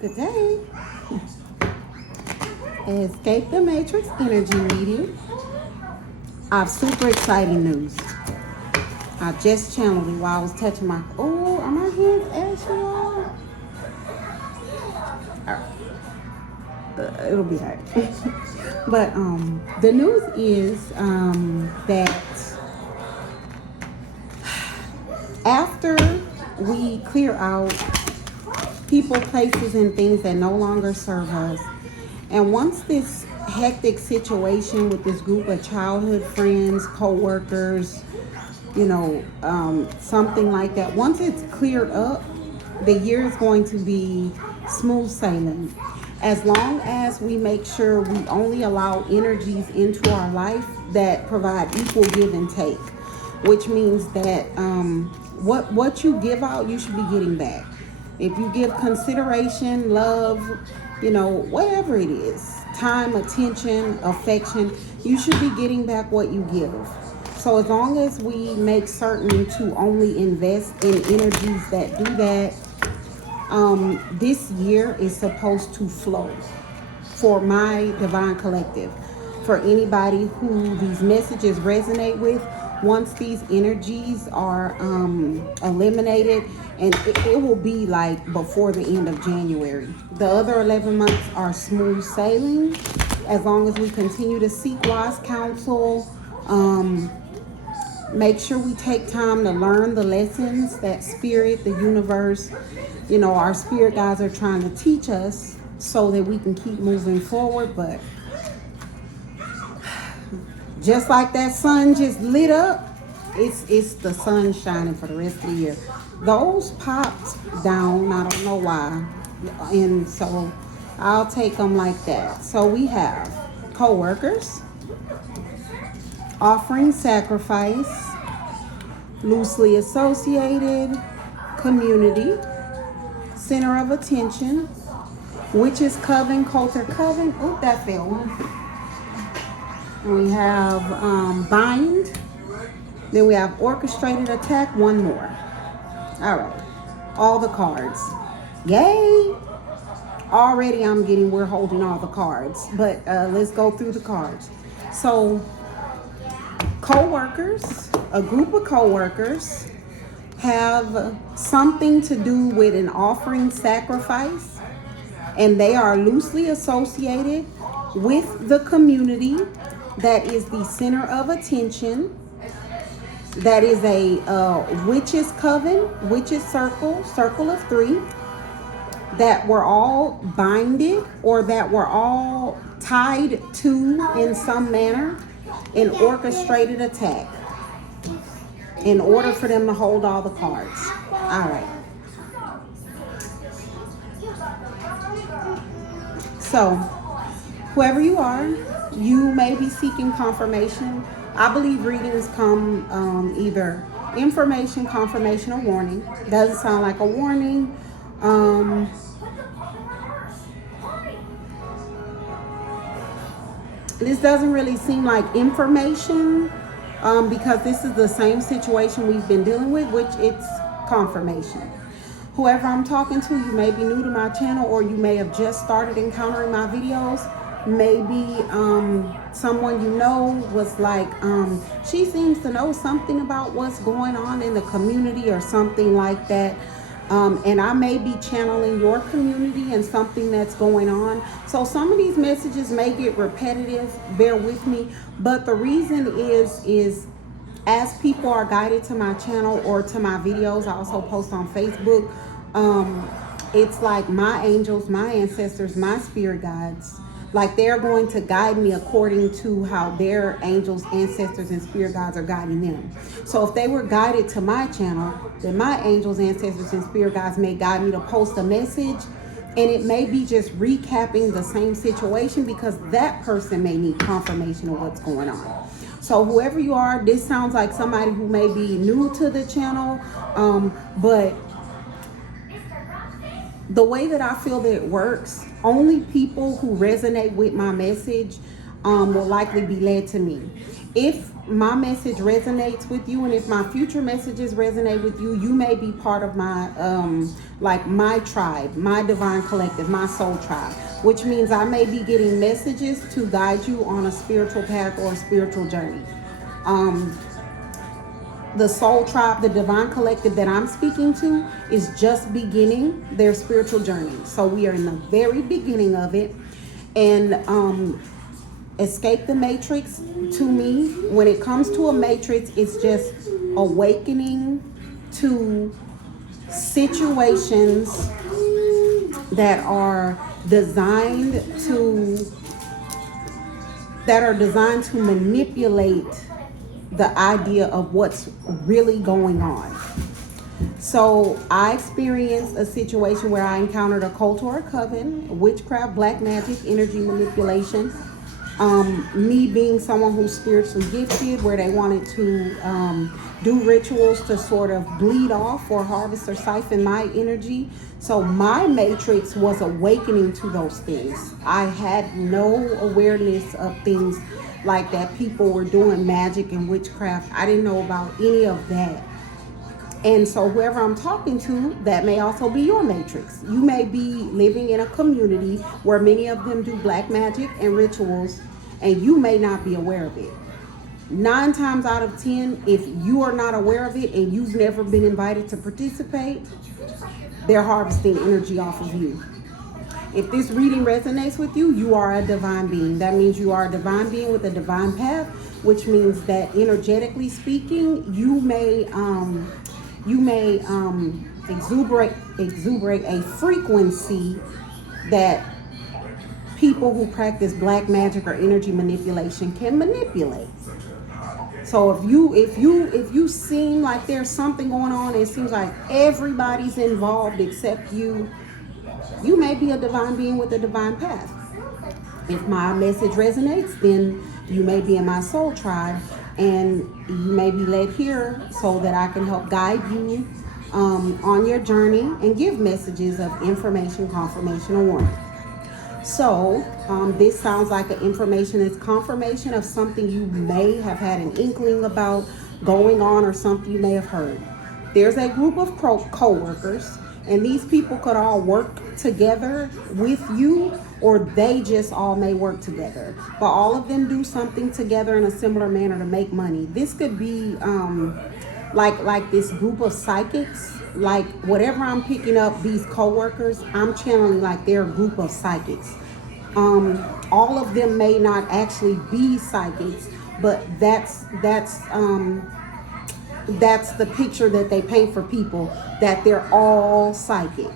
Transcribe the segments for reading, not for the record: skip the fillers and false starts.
Good day. Escape the Matrix energy reading. I have super exciting news. I just channeled it while I was touching my. Oh, are my hands ashy, y'all? It'll be alright. But the news is that after we clear out people, places, and things that no longer serve us, and once this hectic situation with this group of childhood friends, co-workers, something like that, once it's cleared up, the year is going to be smooth sailing. As long as we make sure we only allow energies into our life that provide equal give and take, which means that what you give out, you should be getting back. If you give consideration, love, whatever it is, time, attention, affection, you should be getting back what you give. So as long as we make certain to only invest in energies that do that, this year is supposed to flow for my divine collective. For anybody who these messages resonate with, once these energies are eliminated, and it will be like before the end of January. The other 11 months are smooth sailing as long as we continue to seek wise counsel. Make sure we take time to learn the lessons that spirit, the universe, our spirit guides are trying to teach us so that we can keep moving forward. But just like that sun just lit up, it's the sun shining for the rest of the year. Those popped down, I don't know why, and so I'll take them like that. So we have co-workers, offering sacrifice, loosely associated, community, center of attention, witches coven, culture coven. Oh, that fell one. We have bind. Then we have orchestrated attack. One more. All right. All the cards. Yay! Already we're holding all the cards. But let's go through the cards. So, co-workers, a group of co-workers have something to do with an offering sacrifice, and they are loosely associated with the community that is the center of attention. That is a witches coven, witches circle of three, that were all binded or that were all tied to in some manner an orchestrated attack in order for them to hold all the cards. All right. So, whoever you are, you may be seeking confirmation. I believe readings come either information, confirmation, or warning. Doesn't sound like a warning. This doesn't really seem like information because this is the same situation we've been dealing with, which it's confirmation. Whoever I'm talking to, you may be new to my channel, or you may have just started encountering my videos. Maybe someone you know was like, she seems to know something about what's going on in the community or something like that. And I may be channeling your community and something that's going on. So some of these messages may get repetitive, bear with me. But the reason is as people are guided to my channel or to my videos, I also post on Facebook. It's like my angels, my ancestors, my spirit guides, like they're going to guide me according to how their angels, ancestors, and spirit guides are guiding them. So if they were guided to my channel, then my angels, ancestors, and spirit guides may guide me to post a message, and it may be just recapping the same situation because that person may need confirmation of what's going on. So whoever you are, this sounds like somebody who may be new to the channel, but the way that I feel that it works, only people who resonate with my message will likely be led to me. If my message resonates with you, and if my future messages resonate with you, you may be part of my like my tribe, my divine collective, my soul tribe, which means I may be getting messages to guide you on a spiritual path or a spiritual journey. The soul tribe, the divine collective that I'm speaking to, is just beginning their spiritual journey. So we are in the very beginning of it. And escape the matrix, to me, when it comes to a matrix, it's just awakening to situations that are designed to manipulate the idea of what's really going on. So I experienced a situation where I encountered a cult or a coven, witchcraft, black magic, energy manipulation. Me being someone who's spiritually gifted, where they wanted to do rituals to sort of bleed off or harvest or siphon my energy. So my matrix was awakening to those things. I had no awareness of things like that. People were doing magic and witchcraft. I didn't know about any of that. And so whoever I'm talking to, that may also be your matrix. You may be living in a community where many of them do black magic and rituals, and you may not be aware of it. 9 times out of 10, if you are not aware of it and you've never been invited to participate, they're harvesting energy off of you. If this reading resonates with you, you are a divine being. That means you are a divine being with a divine path, which means that energetically speaking, you may exuberate a frequency that people who practice black magic or energy manipulation can manipulate. So if you seem like there's something going on, it seems like everybody's involved except you, you may be a divine being with a divine path. If my message resonates, then you may be in my soul tribe, and you may be led here so that I can help guide you on your journey and give messages of information, confirmation, or warning. So this sounds like an information, it's confirmation of something you may have had an inkling about going on, or something you may have heard. There's a group of co-workers, and these people could all work together with you, or they just all may work together. But all of them do something together in a similar manner to make money. This could be like this group of psychics. Like whatever I'm picking up, these co-workers, I'm channeling like they're a group of psychics. All of them may not actually be psychics, but that's the picture that they paint for people, that they're all psychic.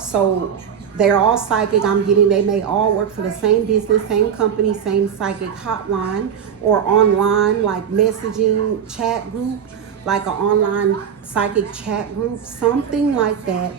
So they're all psychic. I'm getting they may all work for the same business, same company, same psychic hotline, or online like messaging chat group, like an online psychic chat group, something like that.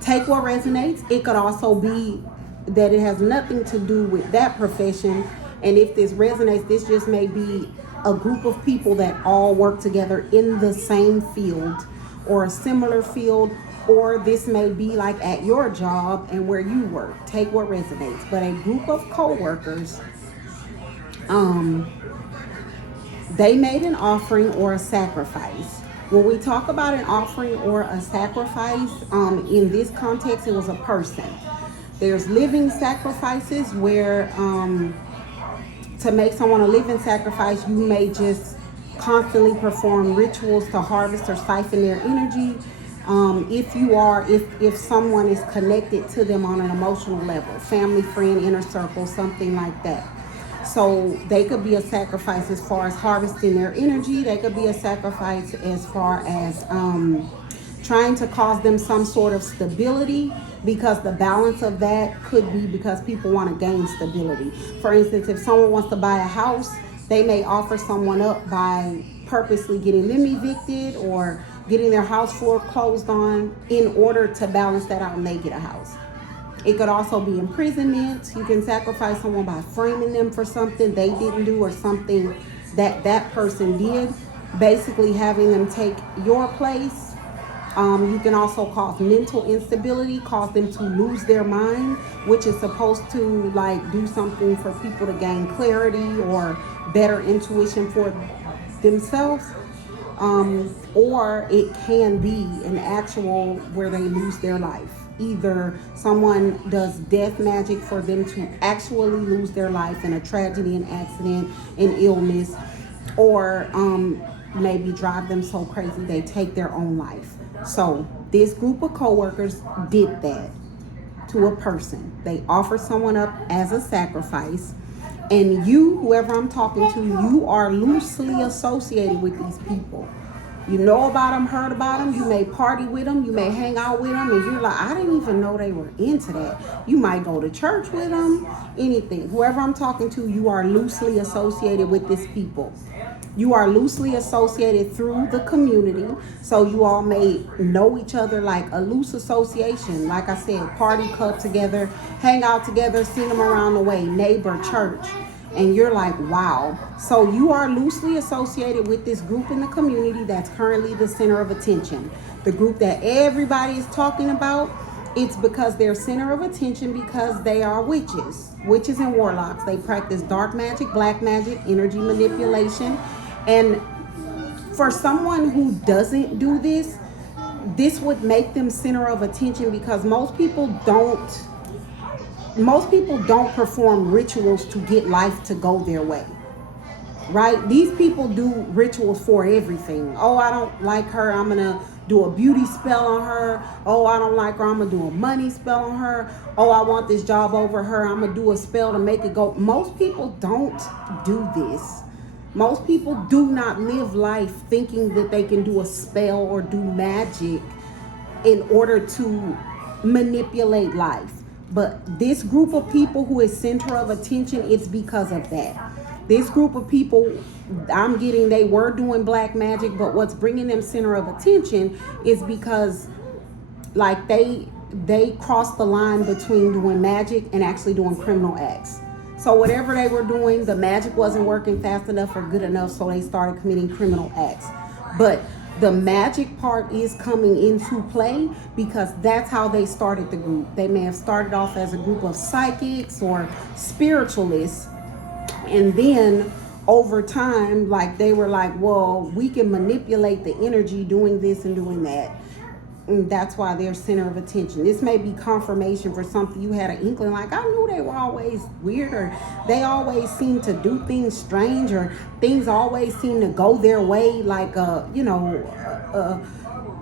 Take what resonates. It could also be that it has nothing to do with that profession. And if this resonates, this just may be a group of people that all work together in the same field or a similar field, or this may be like at your job and where you work. Take what resonates. But a group of co-workers, they made an offering or a sacrifice. When we talk about an offering or a sacrifice, in this context, it was a person. There's living sacrifices where to make someone a living sacrifice, you may just constantly perform rituals to harvest or siphon their energy. If someone is connected to them on an emotional level, family, friend, inner circle, something like that. So they could be a sacrifice as far as harvesting their energy. They could be a sacrifice as far as trying to cause them some sort of stability, because the balance of that could be because people want to gain stability. For instance, if someone wants to buy a house, they may offer someone up by purposely getting them evicted or getting their house foreclosed on in order to balance that out and they get a house. It could also be imprisonment. You can sacrifice someone by framing them for something they didn't do or something that person did, basically having them take your place You can also cause mental instability, cause them to lose their mind, which is supposed to like do something for people to gain clarity or better intuition for themselves. Or it can be an actual where they lose their life. Either someone does death magic for them to actually lose their life in a tragedy, an accident, an illness, or maybe drive them so crazy they take their own life. So this group of coworkers did that to a person. They offer someone up as a sacrifice. And you, whoever I'm talking to, you are loosely associated with these people. You know about them, heard about them, you may party with them, you may hang out with them, and you're like, I didn't even know they were into that. You might go to church with them, anything. Whoever I'm talking to, you are loosely associated with these people. You are loosely associated through the community, so you all may know each other like a loose association. Like I said, party club together, hang out together, see them around the way, neighbor, church. And you're like, wow. So you are loosely associated with this group in the community that's currently the center of attention. The group that everybody is talking about, it's because they're center of attention because they are witches and warlocks. They practice dark magic, black magic, energy manipulation. And for someone who doesn't do this, this would make them center of attention because most people don't perform rituals to get life to go their way, right? These people do rituals for everything. Oh, I don't like her, I'm gonna do a beauty spell on her. Oh, I don't like her, I'm gonna do a money spell on her. Oh, I want this job over her, I'm gonna do a spell to make it go. Most people don't do this. Most people do not live life thinking that they can do a spell or do magic in order to manipulate life. But this group of people who is center of attention, it's because of that. This group of people, I'm getting, they were doing black magic, but what's bringing them center of attention is because like they crossed the line between doing magic and actually doing criminal acts. So whatever they were doing, the magic wasn't working fast enough or good enough, so they started committing criminal acts. But the magic part is coming into play because that's how they started the group. They may have started off as a group of psychics or spiritualists, and then over time, like they were like, well, we can manipulate the energy doing this and doing that. And that's why they're center of attention. This may be confirmation for something you had an inkling, like I knew they were always weird, or they always seem to do things strange, or things always seem to go their way, like an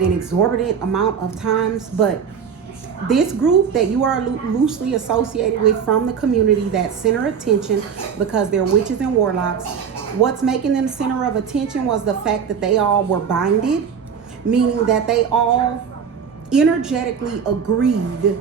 exorbitant amount of times. But this group that you are loosely associated with from the community that center attention because they're witches and warlocks, what's making them center of attention was the fact that they all were binded, meaning that they all energetically agreed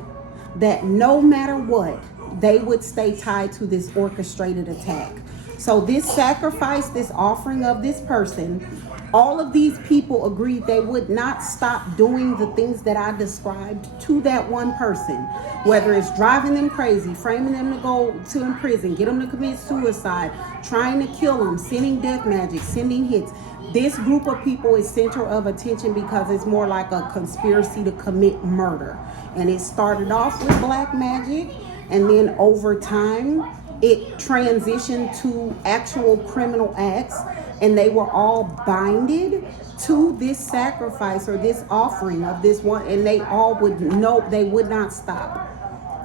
that no matter what, they would stay tied to this orchestrated attack. So this sacrifice, this offering of this person, all of these people agreed they would not stop doing the things that I described to that one person, whether it's driving them crazy, framing them to go to in prison, get them to commit suicide, trying to kill them, sending death magic, sending hits. This group of people is center of attention because it's more like a conspiracy to commit murder. And it started off with black magic, and then over time, it transitioned to actual criminal acts, and they were all binded to this sacrifice or this offering of this one, and they all would know they would not stop.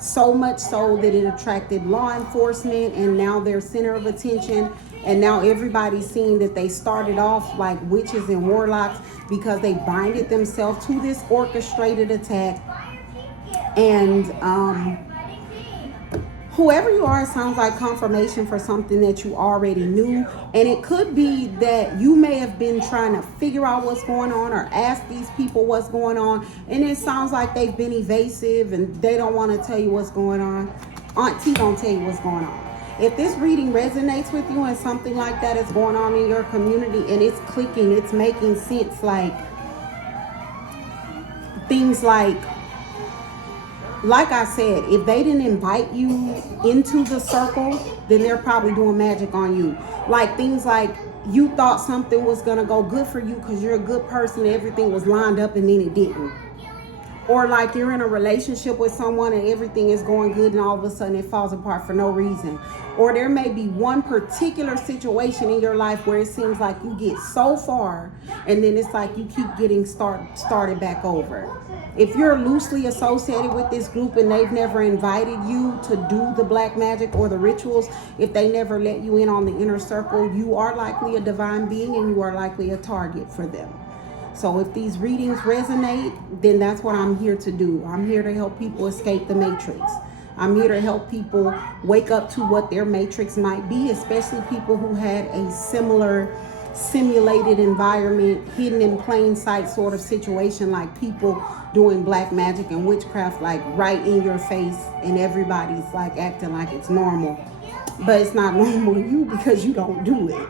So much so that it attracted law enforcement, and now they're center of attention. And now everybody's seeing that they started off like witches and warlocks because they binded themselves to this orchestrated attack. And whoever you are, it sounds like confirmation for something that you already knew. And it could be that you may have been trying to figure out what's going on or ask these people what's going on. And it sounds like they've been evasive and they don't want to tell you what's going on. Auntie don't tell you what's going on. If this reading resonates with you and something like that is going on in your community and it's clicking, it's making sense, like things like I said, if they didn't invite you into the circle, then they're probably doing magic on you. Like things like you thought something was going to go good for you because you're a good person, everything was lined up, and then it didn't. Or like you're in a relationship with someone and everything is going good and all of a sudden it falls apart for no reason. Or there may be one particular situation in your life where it seems like you get so far and then it's like you keep getting started back over. If you're loosely associated with this group and they've never invited you to do the black magic or the rituals, if they never let you in on the inner circle, you are likely a divine being and you are likely a target for them. So if these readings resonate, then that's what I'm here to do. I'm here to help people escape the matrix. I'm here to help people wake up to what their matrix might be, especially people who had a similar simulated environment, hidden in plain sight sort of situation, like people doing black magic and witchcraft like right in your face, and everybody's like acting like it's normal. But it's not normal to you because you don't do it.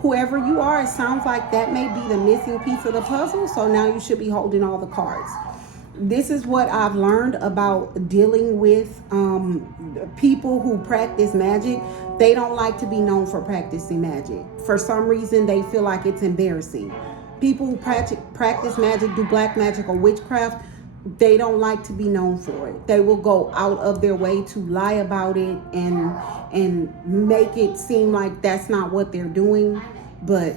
Whoever you are, it sounds like that may be the missing piece of the puzzle. So now you should be holding all the cards. This is what I've learned about dealing with people who practice magic. They don't like to be known for practicing magic. For some reason, they feel like it's embarrassing. People who practice magic, do black magic or witchcraft, they don't like to be known for it. They will go out of their way to lie about it and make it seem like that's not what they're doing. But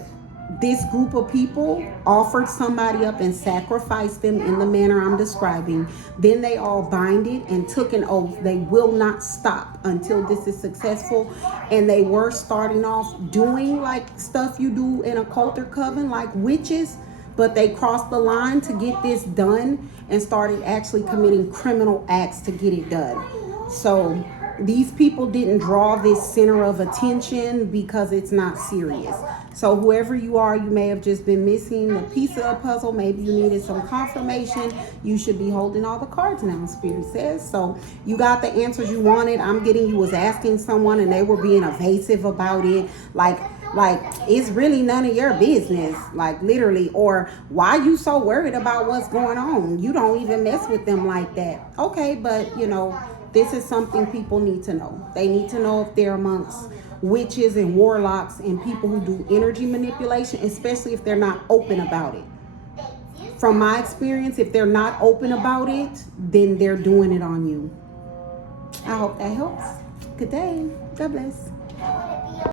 this group of people offered somebody up and sacrificed them in the manner I'm describing. Then they all binded and took an oath. They will not stop until this is successful. And they were starting off doing like stuff you do in a cult or coven, like witches. But they crossed the line to get this done and started actually committing criminal acts to get it done. So these people didn't draw this center of attention because it's not serious. So whoever you are, you may have just been missing a piece of the puzzle. Maybe you needed some confirmation. You should be holding all the cards now, Spirit says. So you got the answers you wanted. I'm getting you was asking someone and they were being evasive about it. Like it's really none of your business, like literally. Or why you so worried about what's going on? You don't even mess with them like that. Okay, but you know, this is something people need to know. They need to know if they're amongst witches and warlocks and people who do energy manipulation, especially if they're not open about it. From my experience, if they're not open about it, then they're doing it on you. I hope that helps. Good day. God bless.